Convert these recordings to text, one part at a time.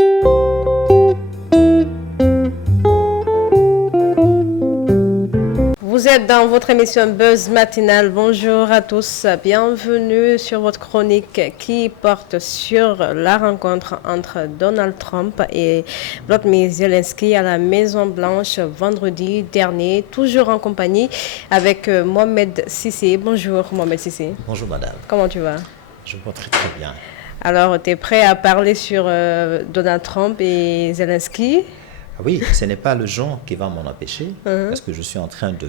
Vous êtes dans votre émission Buzz Matinale. Bonjour à tous. Bienvenue sur votre chronique qui porte sur la rencontre entre Donald Trump et Volodymyr Zelensky à la Maison Blanche vendredi dernier, toujours en compagnie avec Mohamed Sissé. Bonjour Mohamed Sissé. Bonjour madame. Comment tu vas? Je me porte très bien. Alors, tu es prêt à parler sur Donald Trump et Zelensky? Oui, ce n'est pas le jeûne qui va m'en empêcher, parce que je suis en train de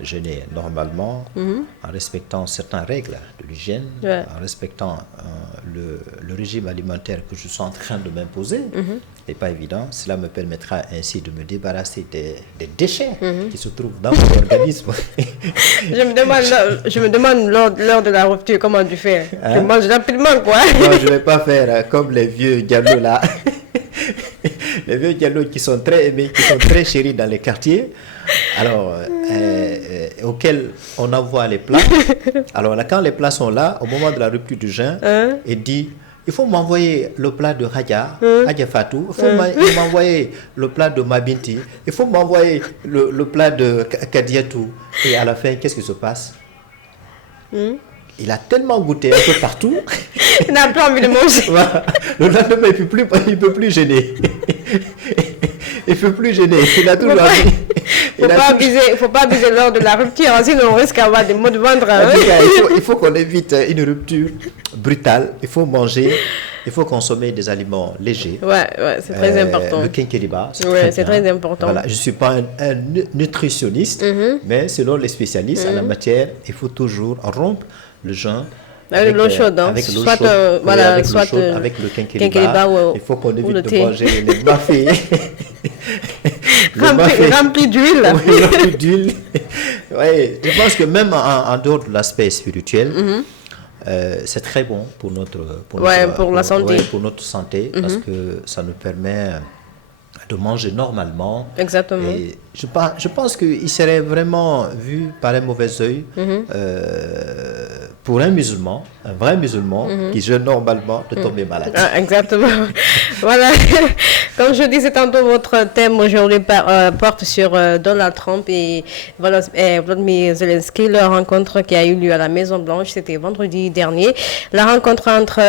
jeûner normalement, en respectant certaines règles de l'hygiène, en respectant le régime alimentaire que je suis en train de m'imposer. Et pas évident, cela me permettra ainsi de me débarrasser des déchets qui se trouvent dans mon organisme. Je me demande lors de la rupture, comment tu fais? Tu manges rapidement, quoi. Non, je ne vais pas faire comme les vieux diablos là. Les vieux diablos qui sont très aimés, qui sont très chéris dans les quartiers, alors auxquels on envoie les plats. Alors là, quand les plats sont là, au moment de la rupture du jeûne, il dit, il faut m'envoyer le plat de Hadja Fatou, il faut m'envoyer le plat de Mabinti, il faut m'envoyer le plat de Kadiatou. Et à la fin, qu'est-ce qui se passe? Il a tellement goûté un peu partout. Il n'a pas envie de manger. Le lendemain, il ne peut plus gêner. Il ne peut plus gêner. Il a toujours envie. Il ne faut pas abuser lors de la rupture, sinon on risque d'avoir des maux de ventre. Il faut qu'on évite une rupture brutale. Il faut manger, il faut consommer des aliments légers. Ouais, c'est très important. Le quinqueliba, c'est très important. Voilà, je ne suis pas un nutritionniste, mais selon les spécialistes en la matière, il faut toujours rompre le jeûne. Avec l'eau chaude, avec l'eau chaude, avec le quinqueliba. Il faut qu'on évite de manger les mafés. Rempli d'huile. Oui, rempli d'huile. Oui, je pense que même en dehors de l'aspect spirituel, c'est très bon pour la santé. Pour notre santé, parce que ça nous permet de manger normalement. Exactement. Et je pense qu'il serait vraiment vu par un mauvais œil pour un vrai musulman qui jeûne normalement de tomber malade. Exactement. Voilà. Comme je disais tantôt, votre thème aujourd'hui porte sur Donald Trump et Volodymyr Zelensky, leur rencontre qui a eu lieu à la Maison Blanche, c'était vendredi dernier. La rencontre entre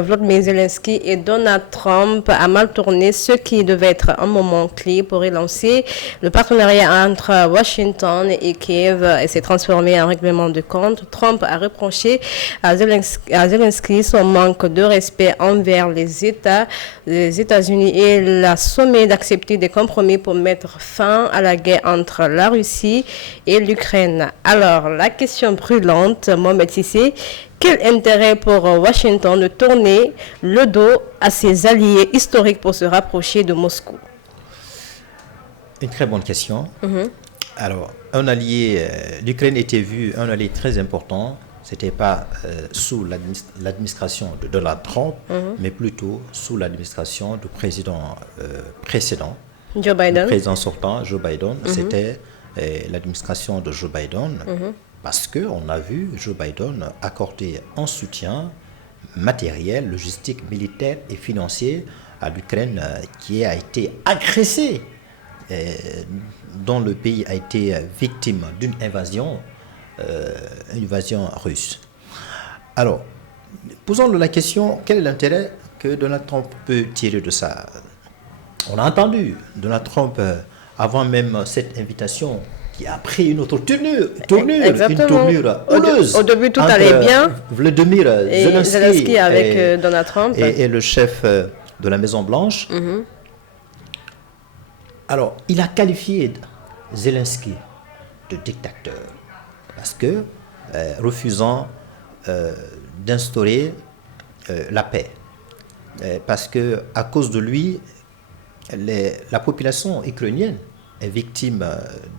Volodymyr Zelensky et Donald Trump a mal tourné, ce qui devait être un moment clé pour relancer le partenariat entre Washington et Kiev et s'est transformé en règlement de compte. Trump a reproché à Zelensky son manque de respect envers les États-Unis et l'a sommé d'accepter des compromis pour mettre fin à la guerre entre la Russie et l'Ukraine. Alors, la question brûlante, Mohamed Sissé, quel intérêt pour Washington de tourner le dos à ses alliés historiques pour se rapprocher de Moscou? Une très bonne question. Alors, un allié, l'Ukraine était vue un allié très important. Ce n'était pas sous l'administration de Donald Trump, mais plutôt sous l'administration du président précédent. Joe Biden. Le président sortant, Joe Biden. C'était l'administration de Joe Biden. Parce qu'on a vu Joe Biden accorder un soutien matériel, logistique, militaire et financier à l'Ukraine qui a été agressée, dont le pays a été victime d'une invasion russe. Alors, posons-nous la question, quel est l'intérêt que Donald Trump peut tirer de ça? On a entendu Donald Trump, avant même cette invitation, qui a pris une autre tournure houleuse. Au début, tout allait bien. Volodymyr Zelensky avec Donald Trump. Et le chef de la Maison Blanche. Alors, il a qualifié Zelensky de dictateur parce que refusant d'instaurer la paix. Parce que à cause de lui, la population ukrainienne est victime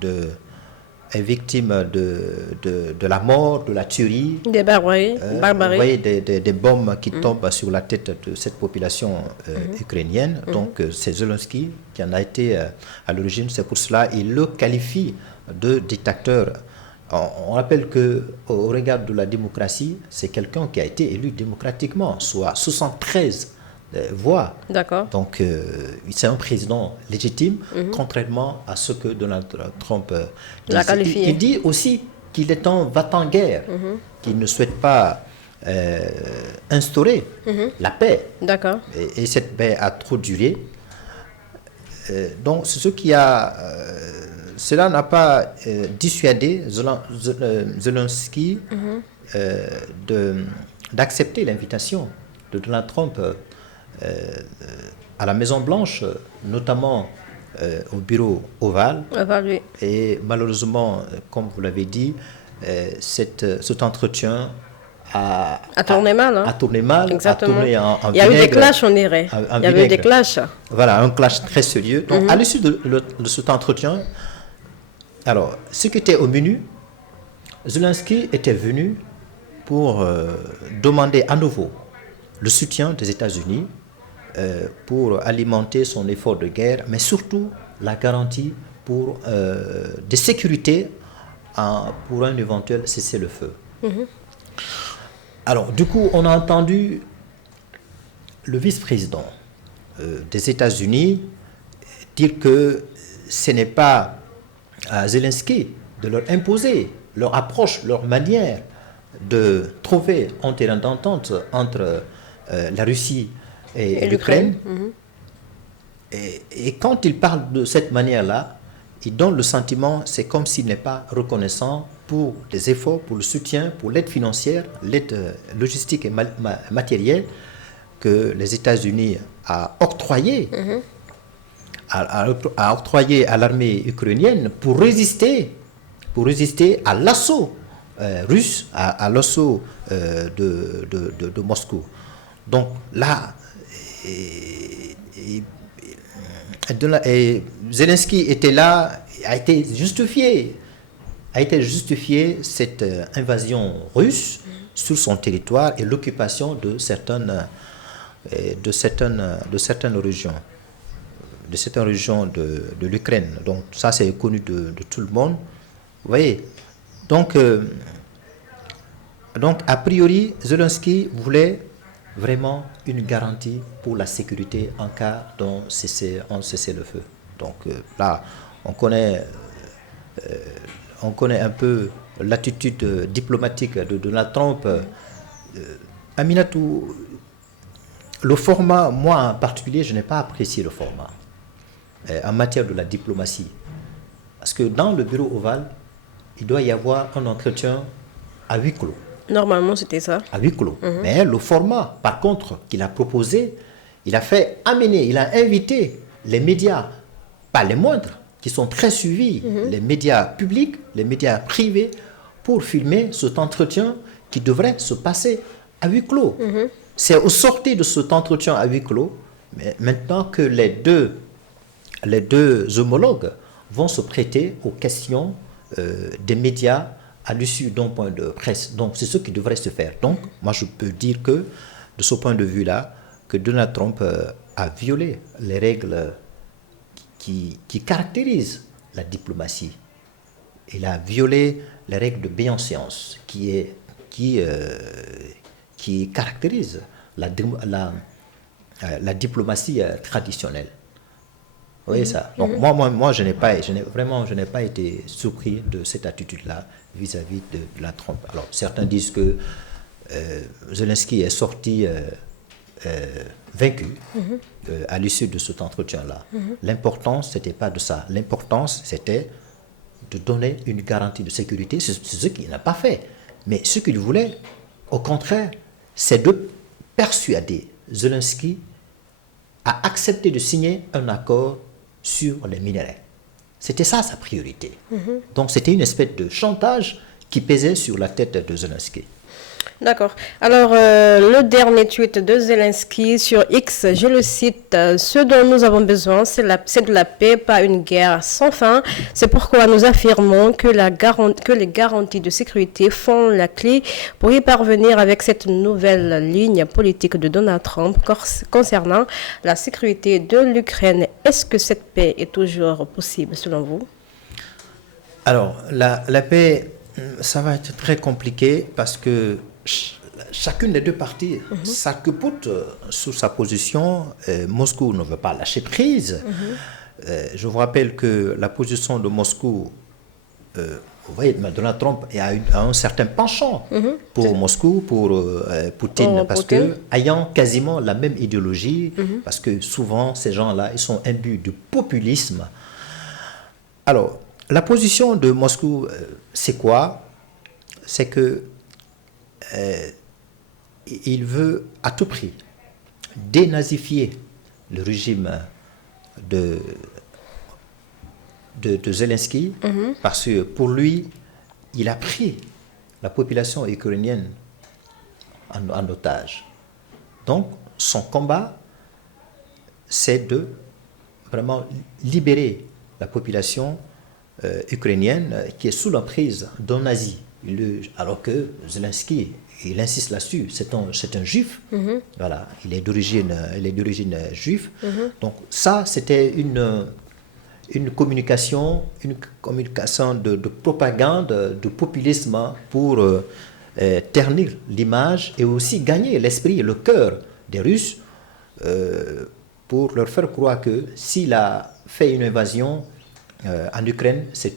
de la mort, de la tuerie. Des barbaries. Vous voyez des bombes qui tombent sur la tête de cette population ukrainienne. Donc c'est Zelensky qui en a été à l'origine. C'est pour cela qu'il le qualifie de dictateur. On rappelle qu'au regard de la démocratie, c'est quelqu'un qui a été élu démocratiquement, soit 73 voix. D'accord. Donc, c'est un président légitime, contrairement à ce que Donald Trump dit. l'a qualifié. Il dit aussi qu'il est un va-t-en-guerre, qu'il ne souhaite pas instaurer la paix. D'accord. Et cette paix a trop duré. Donc, c'est ce qui a... cela n'a pas dissuadé Zelensky d'accepter l'invitation de Donald Trump à la Maison-Blanche, notamment au bureau ovale. Oui. Et malheureusement, comme vous l'avez dit, cet entretien a tourné mal. A tourné mal. Exactement. A tourné en il y a eu des vinaigre, clashs, on dirait. Il y avait eu des clashs. Voilà, un clash très sérieux. Donc, à l'issue de cet entretien, alors, ce qui était au menu, Zelensky était venu pour demander à nouveau le soutien des États-Unis pour alimenter son effort de guerre, mais surtout la garantie pour de sécurité pour un éventuel cessez-le-feu. Alors, du coup, on a entendu le vice-président des États-Unis dire que ce n'est pas à Zelensky de leur imposer leur approche, leur manière de trouver un terrain d'entente entre la Russie et l'Ukraine. Et quand il parle de cette manière-là, il donne le sentiment, c'est comme s'il n'est pas reconnaissant pour les efforts, pour le soutien, pour l'aide financière, l'aide logistique et matérielle que les États-Unis a octroyé, a octroyé à l'armée ukrainienne pour résister à l'assaut russe, à l'assaut de Moscou. Donc là, Zelensky était là, a été justifié cette invasion russe sur son territoire et l'occupation de certaines régions, de l'Ukraine. Donc ça, c'est connu de tout le monde. Vous voyez. Donc a priori, Zelensky voulait vraiment une garantie pour la sécurité en cas d'un cessez-le-feu. Donc là, on connaît un peu l'attitude diplomatique de Donald Trump. Aminatou, le format, moi en particulier, je n'ai pas apprécié le format en matière de la diplomatie. Parce que dans le bureau ovale, il doit y avoir un entretien à huis clos. Normalement, c'était ça. À huis clos. Mais le format, par contre, qu'il a proposé, il a invité les médias, pas les moindres, qui sont très suivis, les médias publics, les médias privés, pour filmer cet entretien qui devrait se passer à huis clos. C'est au sortir de cet entretien à huis clos, mais maintenant que les deux homologues vont se prêter aux questions des médias à l'issue d'un point de presse. Donc, c'est ce qui devrait se faire. Donc, moi, je peux dire que, de ce point de vue-là, que Donald Trump a violé les règles qui caractérisent la diplomatie. Il a violé les règles de bienséance qui caractérisent la diplomatie traditionnelle. Vous voyez ça. Donc moi je n'ai pas été surpris de cette attitude-là vis-à-vis de la Trump. Alors certains disent que Zelensky est sorti vaincu à l'issue de cet entretien-là. L'importance, c'était pas de ça. L'importance, c'était de donner une garantie de sécurité. C'est ce qu'il n'a pas fait. Mais ce qu'il voulait, au contraire, c'est de persuader Zelensky à accepter de signer un accord sur les minerais. C'était ça sa priorité. Donc c'était une espèce de chantage qui pesait sur la tête de Zelensky. D'accord. Alors, le dernier tweet de Zelensky sur X, je le cite, ce dont nous avons besoin, c'est de la paix, pas une guerre sans fin. C'est pourquoi nous affirmons que les garanties de sécurité font la clé pour y parvenir avec cette nouvelle ligne politique de Donald Trump concernant la sécurité de l'Ukraine. Est-ce que cette paix est toujours possible selon vous? Alors, la paix, ça va être très compliqué parce que chacune des deux parties s'arc-boute sur sa position. Moscou ne veut pas lâcher prise. Je vous rappelle que la position de Moscou, vous voyez, Donald Trump a un certain penchant pour Moscou, pour Poutine, parce que ayant quasiment la même idéologie, parce que souvent ces gens-là, ils sont imbus du populisme. Alors, la position de Moscou, c'est quoi? C'est que il veut à tout prix dénazifier le régime de Zelensky, parce que pour lui, il a pris la population ukrainienne en otage. Donc, son combat, c'est de vraiment libérer la population ukrainienne qui est sous l'emprise d'un nazi. Alors que Zelensky, il insiste là-dessus, c'est un juif, voilà, il est d'origine juive. Donc ça, c'était une communication de propagande, de populisme pour ternir l'image et aussi gagner l'esprit et le cœur des Russes pour leur faire croire que s'il a fait une invasion en Ukraine, c'est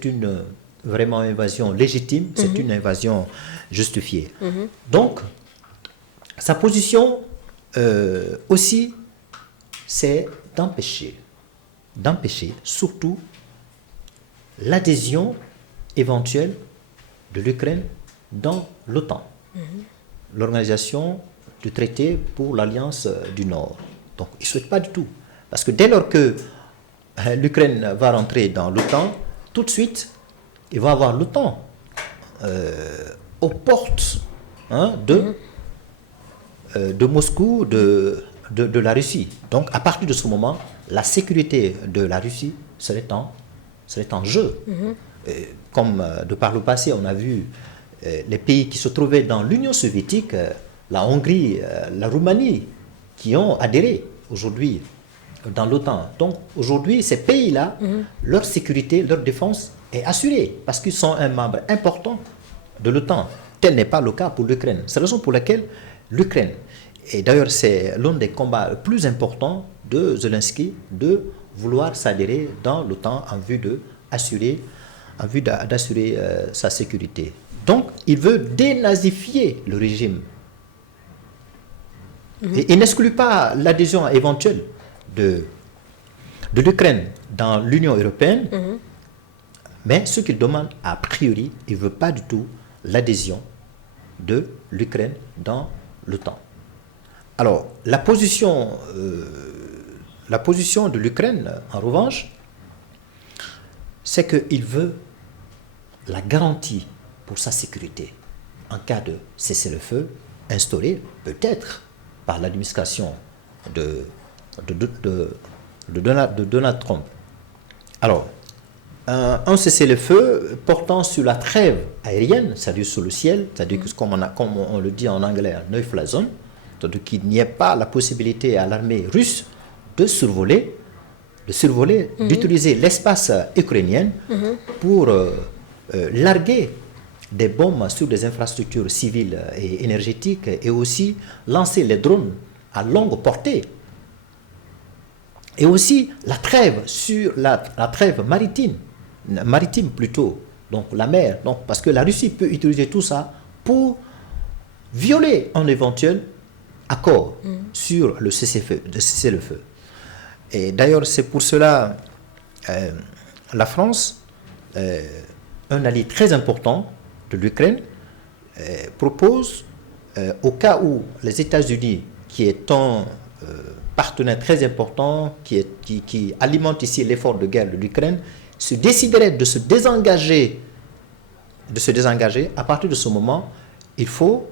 vraiment une invasion légitime, c'est une invasion justifiée. Donc, sa position aussi, c'est d'empêcher surtout l'adhésion éventuelle de l'Ukraine dans l'OTAN, l'organisation du traité pour l'Alliance du Nord. Donc, il ne souhaite pas du tout. Parce que dès lors que l'Ukraine va rentrer dans l'OTAN, tout de suite, il va avoir l'OTAN aux portes de Moscou, de la Russie. Donc, à partir de ce moment, la sécurité de la Russie serait en jeu. Comme de par le passé, on a vu les pays qui se trouvaient dans l'Union soviétique, la Hongrie, la Roumanie, qui ont adhéré aujourd'hui dans l'OTAN. Donc, aujourd'hui, ces pays-là, leur sécurité, leur défense est assurée parce qu'ils sont un membre important de l'OTAN. Tel n'est pas le cas pour l'Ukraine. C'est la raison pour laquelle l'Ukraine, et d'ailleurs c'est l'un des combats les plus importants de Zelensky, de vouloir s'adhérer dans l'OTAN en vue d'assurer sa sécurité. Donc il veut dénazifier le régime. Et il n'exclut pas l'adhésion éventuelle de l'Ukraine dans l'Union européenne, mais ce qu'il demande a priori, il ne veut pas du tout l'adhésion de l'Ukraine dans l'OTAN. Alors, la position de l'Ukraine, en revanche, c'est qu'il veut la garantie pour sa sécurité en cas de cessez-le-feu instauré peut-être par l'administration de Donald Trump. Alors, un cessez-le-feu portant sur la trêve aérienne, c'est-à-dire sur le ciel, c'est-à-dire que comme on le dit en anglais, un no-fly zone, c'est-à-dire qu'il n'y ait pas la possibilité à l'armée russe de survoler, d'utiliser l'espace ukrainien pour larguer des bombes sur des infrastructures civiles et énergétiques et aussi lancer les drones à longue portée. Et aussi la trêve sur la trêve maritime plutôt, donc la mer, donc, parce que la Russie peut utiliser tout ça pour violer un éventuel accord sur le cessez-le-feu. Et d'ailleurs, c'est pour cela la France, un allié très important de l'Ukraine, propose, au cas où les États-Unis, qui est un partenaire très important, qui alimente ici l'effort de guerre de l'Ukraine, se déciderait de se désengager, à partir de ce moment, il faut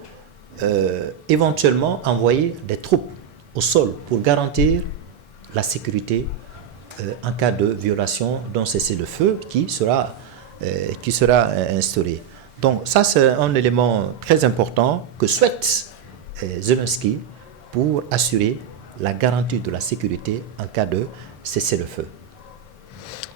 éventuellement envoyer des troupes au sol pour garantir la sécurité en cas de violation d'un cessez-le-feu qui sera instauré. Donc ça, c'est un élément très important que souhaite Zelensky pour assurer la garantie de la sécurité en cas de cessez-le-feu.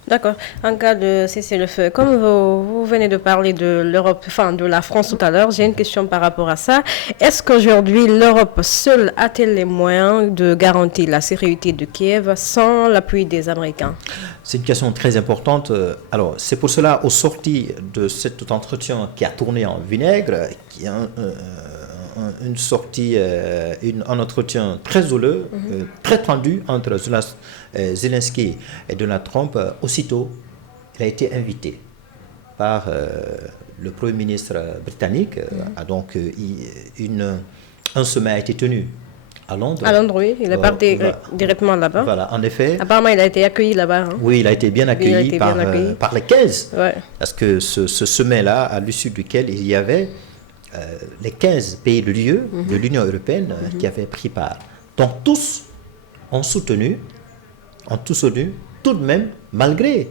D'accord. En cas de cessez-le-feu, comme vous venez de parler de l'Europe, enfin de la France tout à l'heure, j'ai une question par rapport à ça. Est-ce qu'aujourd'hui l'Europe seule a-t-elle les moyens de garantir la sécurité de Kiev sans l'appui des Américains? C'est une question très importante. Alors, c'est pour cela, au sorti de cet entretien qui a tourné en vinaigre, qui est une sortie, un entretien très houleux, très tendu entre Zelensky et Donald Trump, aussitôt, il a été invité par le Premier ministre britannique. Donc, un sommet a été tenu à Londres. À Londres, oui. Il est parti directement là-bas. Voilà, en effet. Apparemment, il a été accueilli là-bas. Hein. Oui, il a été bien accueilli, par les 15. Ouais. Parce que ce sommet-là, à l'issue duquel il y avait les 15 pays de l'Union européenne qui avaient pris part. Donc tous ont soutenu, tout de même, malgré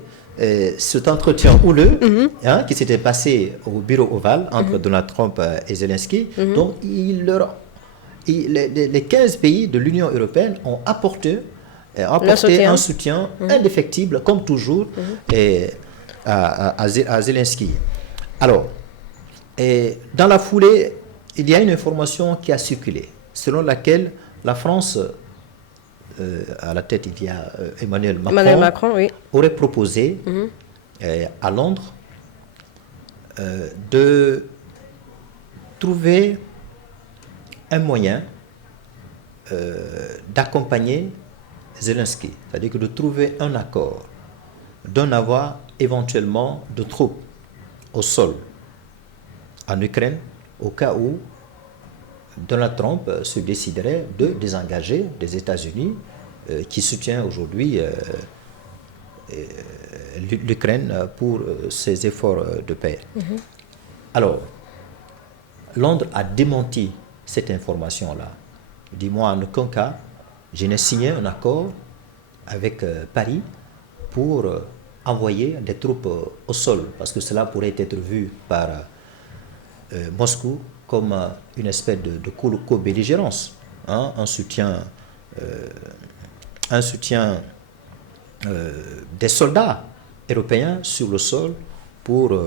cet entretien houleux qui s'était passé au bureau ovale entre Donald Trump et Zelensky. Donc les 15 pays de l'Union européenne ont apporté un soutien indéfectible, comme toujours, à Zelensky. Alors, dans la foulée, il y a une information qui a circulé, selon laquelle la France, à la tête il y a Emmanuel Macron oui. aurait proposé à Londres de trouver un moyen d'accompagner Zelensky, c'est-à-dire que de trouver un accord, d'en avoir éventuellement de troupes au sol en Ukraine, au cas où Donald Trump se déciderait de désengager des États-Unis qui soutient aujourd'hui l'Ukraine pour ses efforts de paix. Alors, Londres a démenti cette information-là. Dis-moi, en aucun cas, je n'ai signé un accord avec Paris pour envoyer des troupes au sol, parce que cela pourrait être vu par Moscou comme une espèce de co-belligérance, un soutien des soldats européens sur le sol pour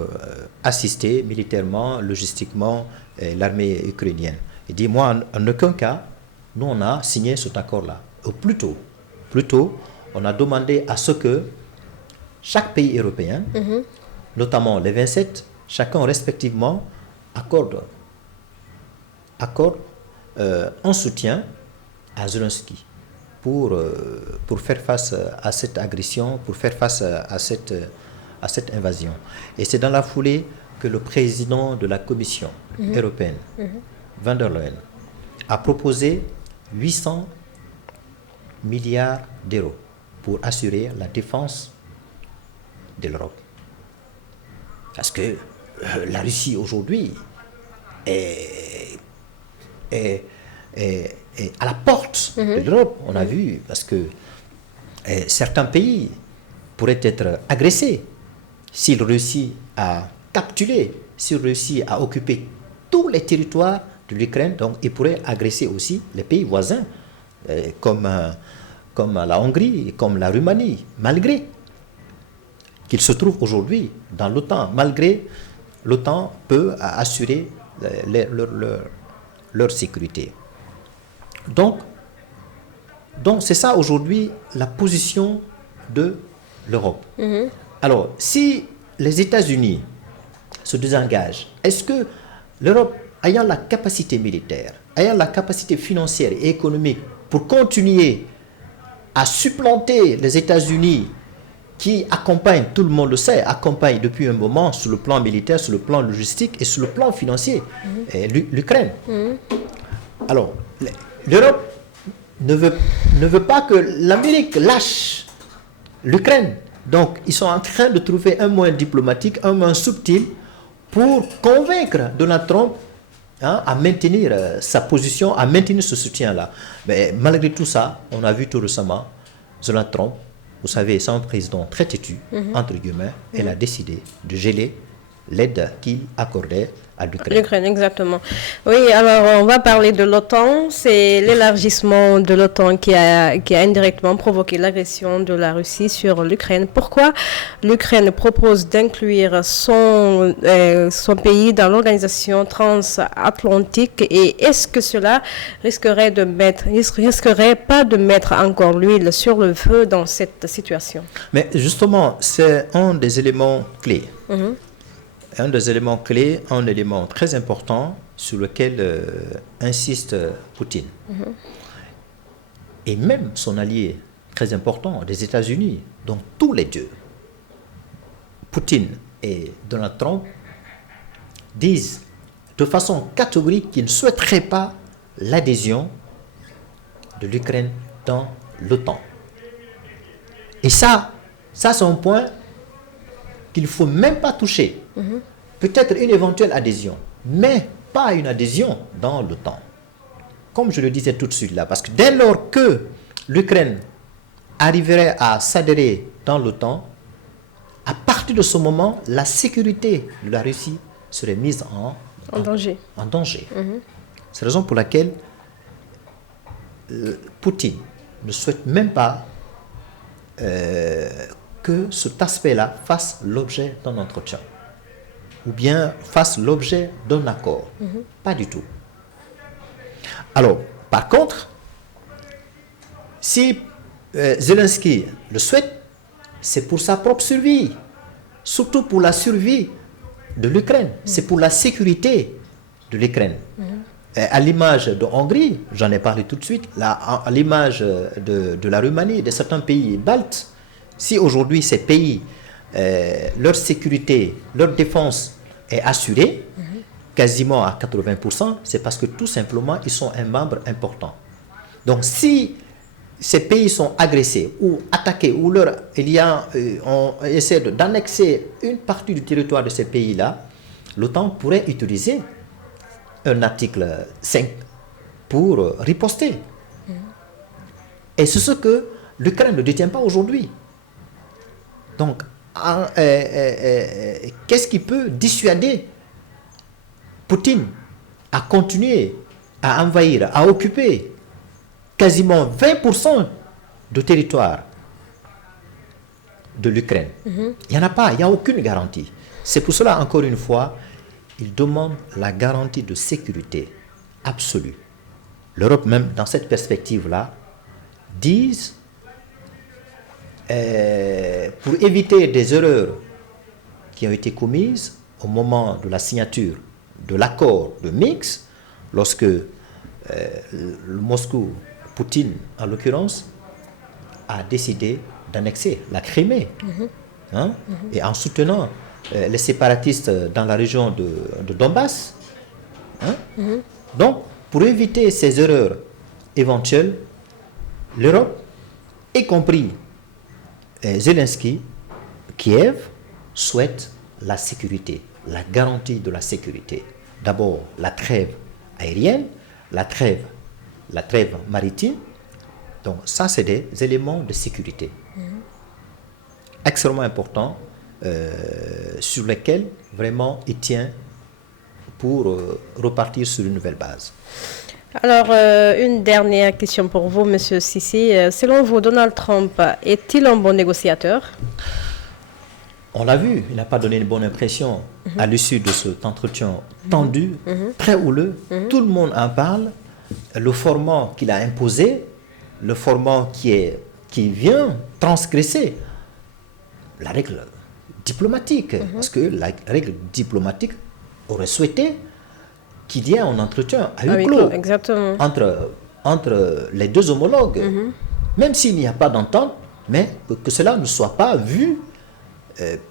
assister militairement, logistiquement l'armée ukrainienne. Et dis-moi, en aucun cas, nous on a signé cet accord-là. Ou plutôt, on a demandé à ce que chaque pays européen, notamment les 27, chacun respectivement, accorde un soutien à Zelensky pour faire face à cette agression, pour faire face à cette invasion. Et c'est dans la foulée que le président de la Commission européenne, Van der Leyen, a proposé 800 milliards d'euros pour assurer la défense de l'Europe. Parce que la Russie aujourd'hui est à la porte de l'Europe. On a vu, parce que certains pays pourraient être agressés s'ils réussissent à capturer, s'ils réussissent à occuper tous les territoires de l'Ukraine. Donc ils pourraient agresser aussi les pays voisins, comme la Hongrie, comme la Roumanie, malgré qu'ils se trouvent aujourd'hui dans l'OTAN, malgré l'OTAN peut assurer leur sécurité. Donc c'est ça aujourd'hui la position de l'Europe. Alors, si les États-Unis se désengagent, est-ce que l'Europe, ayant la capacité militaire, ayant la capacité financière et économique pour continuer à supplanter les États-Unis qui accompagnent, tout le monde le sait, accompagnent depuis un moment sur le plan militaire, sur le plan logistique et sur le plan financier l'Ukraine. Alors, l'Europe ne veut pas que l'Amérique lâche l'Ukraine. Donc, ils sont en train de trouver un moyen diplomatique, un moyen subtil pour convaincre Donald Trump à maintenir sa position, à maintenir ce soutien-là. Mais malgré tout ça, on a vu tout récemment Donald Trump, vous savez, c'est un président très têtu, entre guillemets, elle a décidé de geler l'aide qu'il accordait à l'Ukraine. L'Ukraine, exactement. Oui, alors on va parler de l'OTAN. C'est l'élargissement de l'OTAN qui a indirectement provoqué l'agression de la Russie sur l'Ukraine. Pourquoi l'Ukraine propose d'inclure son pays dans l'organisation transatlantique et est-ce que cela risquerait pas de mettre encore l'huile sur le feu dans cette situation? Mais justement, c'est un des éléments clés. Un des éléments clés, un élément très important sur lequel insiste Poutine. Et même son allié très important, les États-Unis, dont tous les deux, Poutine et Donald Trump, disent de façon catégorique qu'ils ne souhaiteraient pas l'adhésion de l'Ukraine dans l'OTAN. Et ça c'est un point qu'il ne faut même pas toucher. Peut-être une éventuelle adhésion, mais pas une adhésion dans l'OTAN. Comme je le disais tout de suite là, parce que dès lors que l'Ukraine arriverait à s'adhérer dans l'OTAN, à partir de ce moment, la sécurité de la Russie serait mise en danger. C'est la raison pour laquelle Poutine ne souhaite même pas que cet aspect-là fasse l'objet d'un entretien ou bien fasse l'objet d'un accord. Pas du tout. Alors, par contre, si Zelensky le souhaite, c'est pour sa propre survie, surtout pour la survie de l'Ukraine, c'est pour la sécurité de l'Ukraine. À l'image de Hongrie, j'en ai parlé tout de suite, à l'image de la Roumanie, de certains pays baltes, si aujourd'hui ces pays, leur sécurité, leur défense est assurée, quasiment à 80%, c'est parce que tout simplement, ils sont un membre important. Donc si ces pays sont agressés ou attaqués, ou on essaie d'annexer une partie du territoire de ces pays-là, l'OTAN pourrait utiliser un article 5 pour riposter. Et c'est ce que l'Ukraine ne détient pas aujourd'hui. Donc, qu'est-ce qui peut dissuader Poutine à continuer à envahir, à occuper quasiment 20% de territoire de l'Ukraine? Il n'y en a pas, il n'y a aucune garantie. C'est pour cela, encore une fois, il demande la garantie de sécurité absolue. L'Europe, même dans cette perspective-là, dit pour éviter des erreurs qui ont été commises au moment de la signature de l'accord de Minsk, lorsque Moscou, Poutine en l'occurrence, a décidé d'annexer la Crimée, et en soutenant les séparatistes dans la région de Donbass. Donc, pour éviter ces erreurs éventuelles, l'Europe, y compris Zelensky, Kiev, souhaite la sécurité, la garantie de la sécurité. D'abord, la trêve aérienne, la trêve maritime. Donc, ça, c'est des éléments de sécurité extrêmement importants sur lesquels vraiment il tient pour repartir sur une nouvelle base. Alors, une dernière question pour vous, Monsieur Sissi. Selon vous, Donald Trump est-il un bon négociateur? On l'a vu, il n'a pas donné une bonne impression à l'issue de cet entretien tendu, très houleux. Tout le monde en parle. Le format qu'il a imposé, le format qui vient transgresser la règle diplomatique. Parce que la règle diplomatique aurait souhaité qu'il y ait un entretien à huis clos entre les deux homologues, même s'il n'y a pas d'entente, mais que cela ne soit pas vu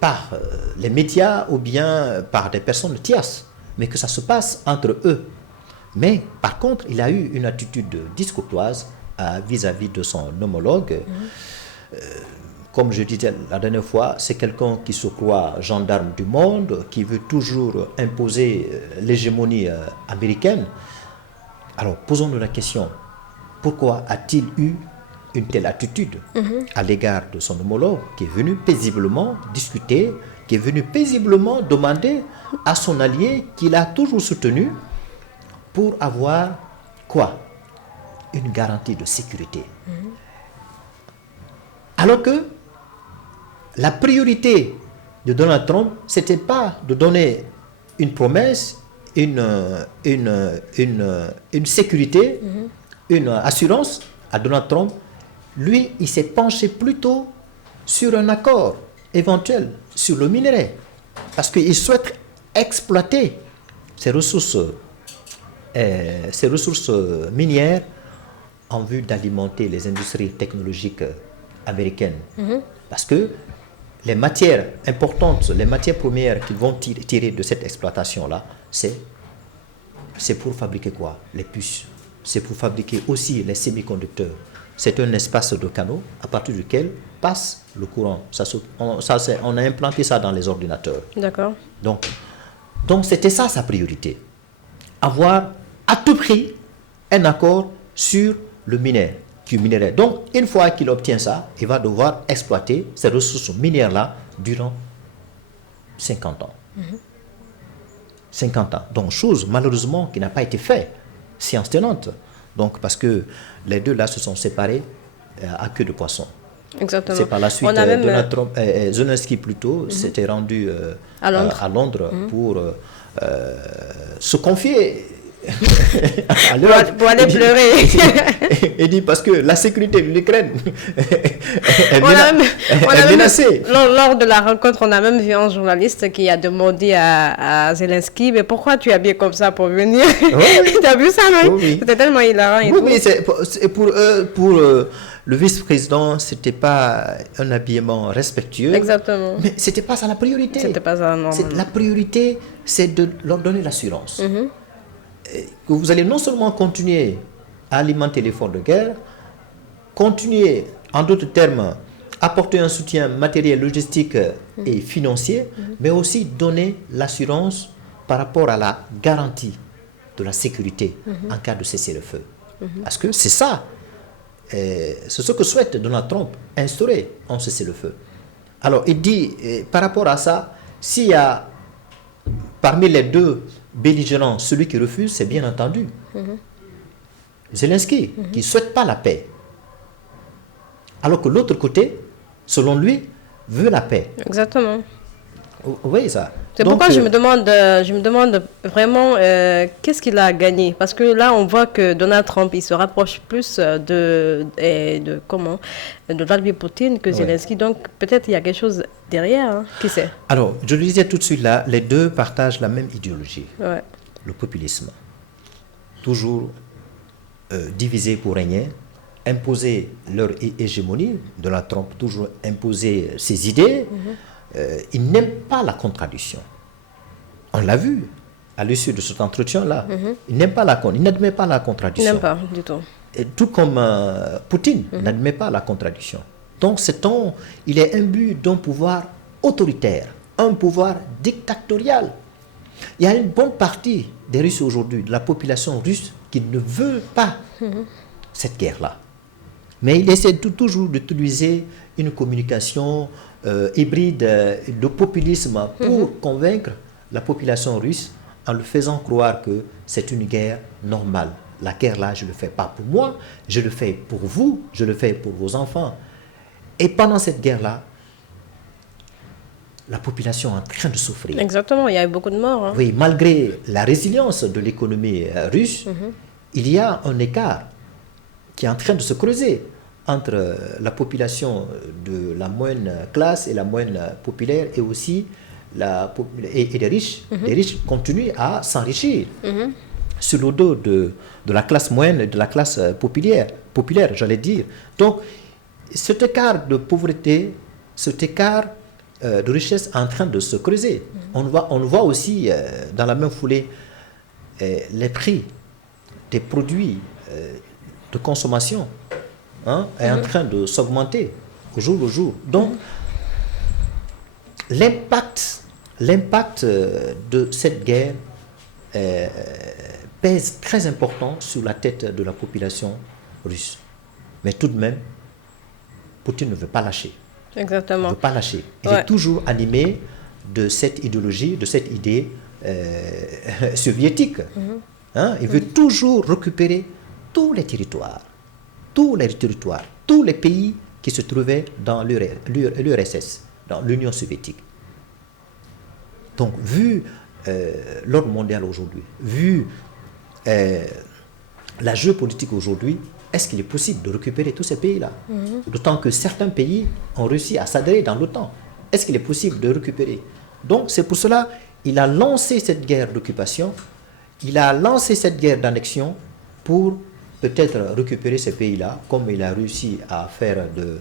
par les médias ou bien par des personnes tierces, mais que ça se passe entre eux. Mais par contre, il a eu une attitude discourtoise vis-à-vis de son homologue. Comme je disais la dernière fois, c'est quelqu'un qui se croit gendarme du monde, qui veut toujours imposer l'hégémonie américaine. Alors, posons-nous la question, pourquoi a-t-il eu une telle attitude à l'égard de son homologue qui est venu paisiblement discuter, qui est venu paisiblement demander à son allié qu'il a toujours soutenu pour avoir quoi? Une garantie de sécurité. Alors que la priorité de Donald Trump, ce n'était pas de donner une promesse, une sécurité, une assurance à Donald Trump. Lui, il s'est penché plutôt sur un accord éventuel sur le minerai. Parce qu'il souhaite exploiter ces ressources minières en vue d'alimenter les industries technologiques américaines. Parce que les matières importantes, les matières premières qu'ils vont tirer de cette exploitation-là, c'est pour fabriquer quoi? Les puces. C'est pour fabriquer aussi les semi-conducteurs. C'est un espace de canaux à partir duquel passe le courant. On a implanté ça dans les ordinateurs. D'accord. Donc c'était ça sa priorité. Avoir à tout prix un accord sur le minerai. Donc, une fois qu'il obtient ça, il va devoir exploiter ces ressources minières-là durant 50 ans. 50 ans. Donc, chose malheureusement qui n'a pas été faite, science tenante. Donc, parce que les deux là se sont séparés à queue de poisson. Exactement. C'est par la suite Donald Trump, Zelensky plutôt, s'était rendu à Londres pour se confier pour aller pleurer. Il dit parce que la sécurité de l'Ukraine est menacée. Lors de la rencontre, on a même vu un journaliste qui a demandé à Zelensky, mais pourquoi tu es habillé comme ça pour venir? Oui. Tu as vu ça, non? Oui. C'était tellement hilarant. Oui, mais pour le vice-président, c'était pas un habillement respectueux. Exactement. Mais c'était pas ça la priorité. C'était pas ça, non. La priorité, c'est de leur donner l'assurance que vous allez non seulement continuer à alimenter l'effort de guerre, continuer, en d'autres termes, apporter un soutien matériel, logistique et financier, mais aussi donner l'assurance par rapport à la garantie de la sécurité en cas de cessez-le-feu. Parce que c'est ça, c'est ce que souhaite Donald Trump, instaurer un cessez-le-feu. Alors, il dit, par rapport à ça, s'il y a parmi les deux belligérants, celui qui refuse, c'est bien entendu Zelensky, qui ne souhaite pas la paix. Alors que l'autre côté, selon lui, veut la paix. Exactement. Vous voyez ça? C'est pourquoi je me demande vraiment qu'est-ce qu'il a gagné. Parce que là, on voit que Donald Trump, il se rapproche plus de Vladimir Poutine que Zelensky. Donc, peut-être il y a quelque chose derrière. Hein. Qui sait? Alors, je le disais tout de suite là, les deux partagent la même idéologie. Ouais. Le populisme. Toujours diviser pour régner, imposer leur hégémonie. Donald Trump toujours imposer ses idées. Il n'aime pas la contradiction. On l'a vu à l'issue de cet entretien-là. Il n'aime pas il n'admet pas la contradiction. Il n'aime pas du tout. Et tout comme Poutine n'admet pas la contradiction. Donc il est imbu d'un pouvoir autoritaire, un pouvoir dictatorial. Il y a une bonne partie des Russes aujourd'hui, de la population russe, qui ne veut pas cette guerre-là. Mais il essaie toujours d'utiliser une communication hybride de populisme pour convaincre la population russe en lui faisant croire que c'est une guerre normale. La guerre là, je ne le fais pas pour moi, je le fais pour vous, je le fais pour vos enfants. Et pendant cette guerre-là, la population est en train de souffrir. Exactement, il y a eu beaucoup de morts. Hein. Oui, malgré la résilience de l'économie russe, il y a un écart qui est en train de se creuser entre la population de la moyenne classe et la moyenne populaire et aussi les riches. Les riches continuent à s'enrichir sur le dos de la classe moyenne et de la classe populaire j'allais dire. Donc, cet écart de pauvreté, cet écart de richesse est en train de se creuser. On voit aussi dans la même foulée les prix des produits de consommation est en train de s'augmenter au jour le jour. Donc, l'impact de cette guerre pèse très important sur la tête de la population russe. Mais tout de même, Poutine ne veut pas lâcher. Exactement. Il ne veut pas lâcher. Il est toujours animé de cette idéologie, de cette idée soviétique. Hein? Il veut toujours récupérer tous les territoires, tous les pays qui se trouvaient dans l'URSS, dans l'Union soviétique. Donc, vu l'ordre mondial aujourd'hui, vu la géopolitique aujourd'hui, est-ce qu'il est possible de récupérer tous ces pays-là? D'autant que certains pays ont réussi à s'adhérer dans l'OTAN. Est-ce qu'il est possible de récupérer? Donc, c'est pour cela qu'il a lancé cette guerre d'occupation, il a lancé cette guerre d'annexion pour peut-être récupérer ces pays-là, comme il a réussi à faire de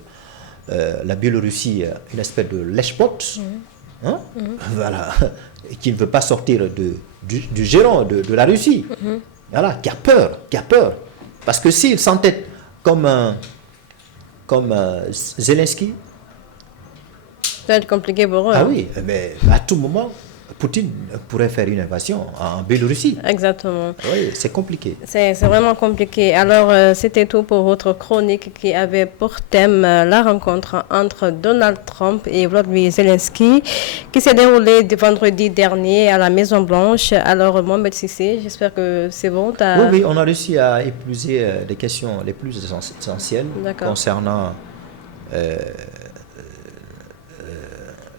la Biélorussie une espèce de lèche-pot, hein? Voilà, qui ne veut pas sortir du giron de la Russie, voilà, qui a peur. Parce que s'il s'entête comme Zelensky, ça va être compliqué pour eux. Ah oui, mais à tout moment, Poutine pourrait faire une invasion en Biélorussie. Exactement. Oui, c'est compliqué. C'est vraiment compliqué. Alors, c'était tout pour votre chronique qui avait pour thème la rencontre entre Donald Trump et Volodymyr Zelensky qui s'est déroulée vendredi dernier à la Maison-Blanche. Alors, Mohamed Cissé, j'espère que c'est bon. Oui, on a réussi à épuiser les questions les plus essentielles concernant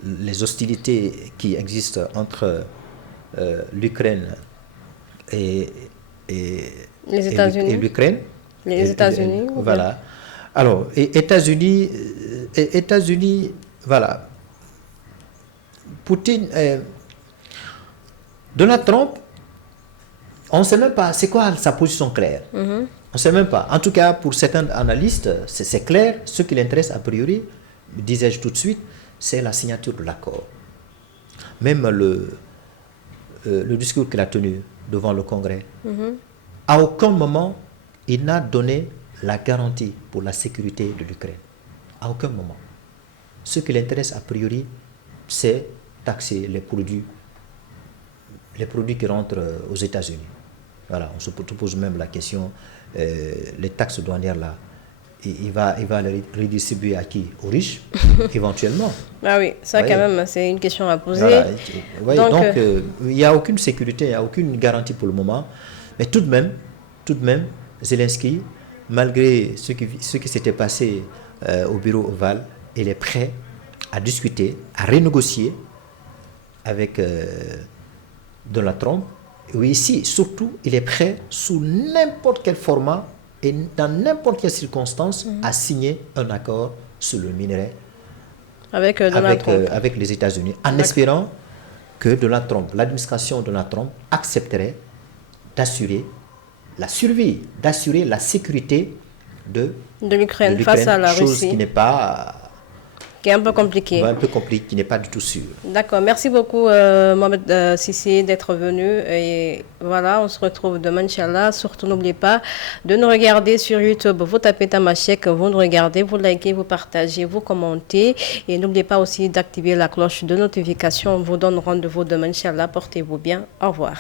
les hostilités qui existent entre l'Ukraine et les États-Unis. l'Ukraine. Les États-Unis. Voilà. Alors, États-Unis, voilà. Poutine, Donald Trump, on ne sait même pas, c'est quoi sa position claire. On ne sait même pas. En tout cas, pour certains analystes, c'est clair. Ce qui l'intéresse a priori, disais-je tout de suite, c'est la signature de l'accord. Même le discours qu'il a tenu devant le Congrès, à aucun moment, il n'a donné la garantie pour la sécurité de l'Ukraine. À aucun moment. Ce qui l'intéresse a priori, c'est taxer les produits qui rentrent aux États-Unis. Voilà, on se pose même la question, les taxes douanières là, il va les redistribuer à qui? Aux riches, éventuellement. Ah oui, ça quand même, c'est une question à poser. Voilà. Ouais, donc, il n'y a aucune sécurité, il n'y a aucune garantie pour le moment. Mais tout de même, Zelensky, malgré ce qui s'était passé au bureau ovale, il est prêt à discuter, à renégocier avec Donald Trump. Oui, ici, surtout, il est prêt, sous n'importe quel format, et dans n'importe quelle circonstance, à signer un accord sur le minerai avec les États-Unis, en espérant que Donald Trump, l'administration Donald Trump, accepterait d'assurer la survie, d'assurer la sécurité de l'Ukraine face à la chose Russie. Qui est un peu compliqué. Qui n'est pas du tout sûr. D'accord. Merci beaucoup, Mohamed Cissé, d'être venu. Et voilà, on se retrouve demain, Inch'Allah. Surtout, n'oubliez pas de nous regarder sur YouTube. Vous tapez Tamashek, vous nous regardez, vous likez, vous partagez, vous commentez. Et n'oubliez pas aussi d'activer la cloche de notification. On vous donne rendez-vous demain, Inch'Allah. Portez-vous bien. Au revoir.